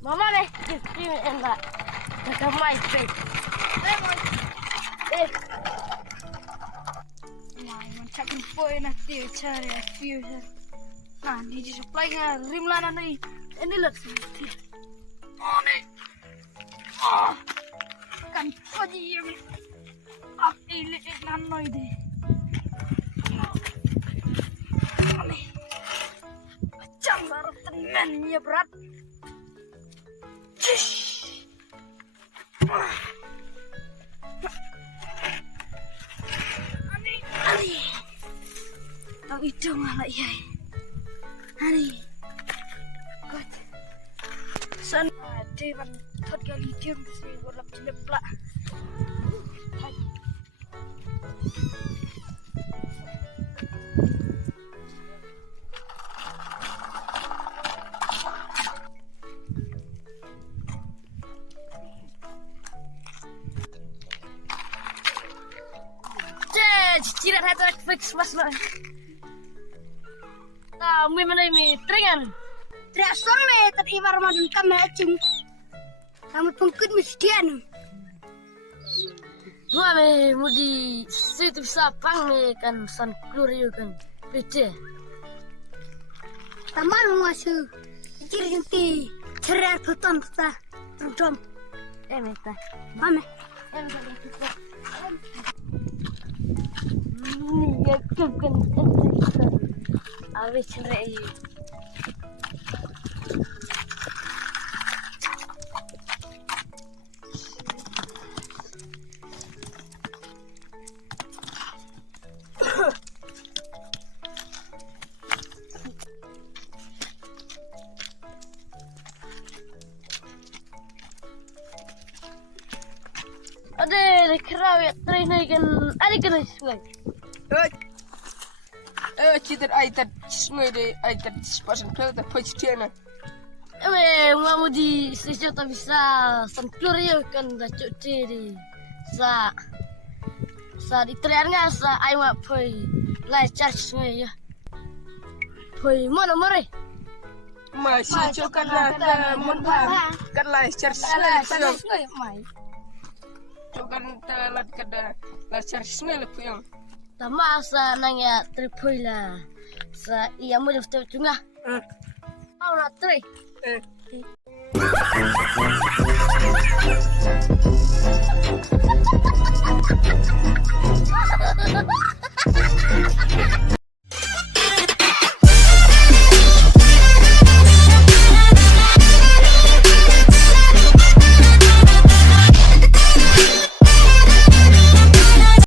Mama deh, ini enak. Macam main pet. Macam boy nanti cari fusion. Nah, di supply nya rim lana nih. Ini lihat sih. Oh nih. Kan pagi yang ini nano ini. Macam baru tenannya berat. Ani, ang ito nga iyay. Ani, God. Saan? Di man tot galitium kasi wala pinapla. Tidak ada fix mas lo. Kami mana ini teringan. Terasong nih tadi Ramadan kami acung. Kamu pungkut mestian. Gua me mudi situ sapang nih kan san kluriu kan. Pece. Taman masuk. Jadi nanti cerai potong kita. Rom. Meta. Mame. Ya kan. Awe cerai. Ada kerawat trainer kan ada kena semua. Kita aitat semua deh aitat pasan kereta pasti Mau di sejauh tak bisa sentuh ya kan dah cuci di sa di triarnya sa ayo poi lai charge semua ya poi mana mare masih cokan lah muntah kan lah charge semua mai cokan telat kada lah charge semua lepas yang tama sa nanya tripoi lah sa iya mau daftar cunga mau nak try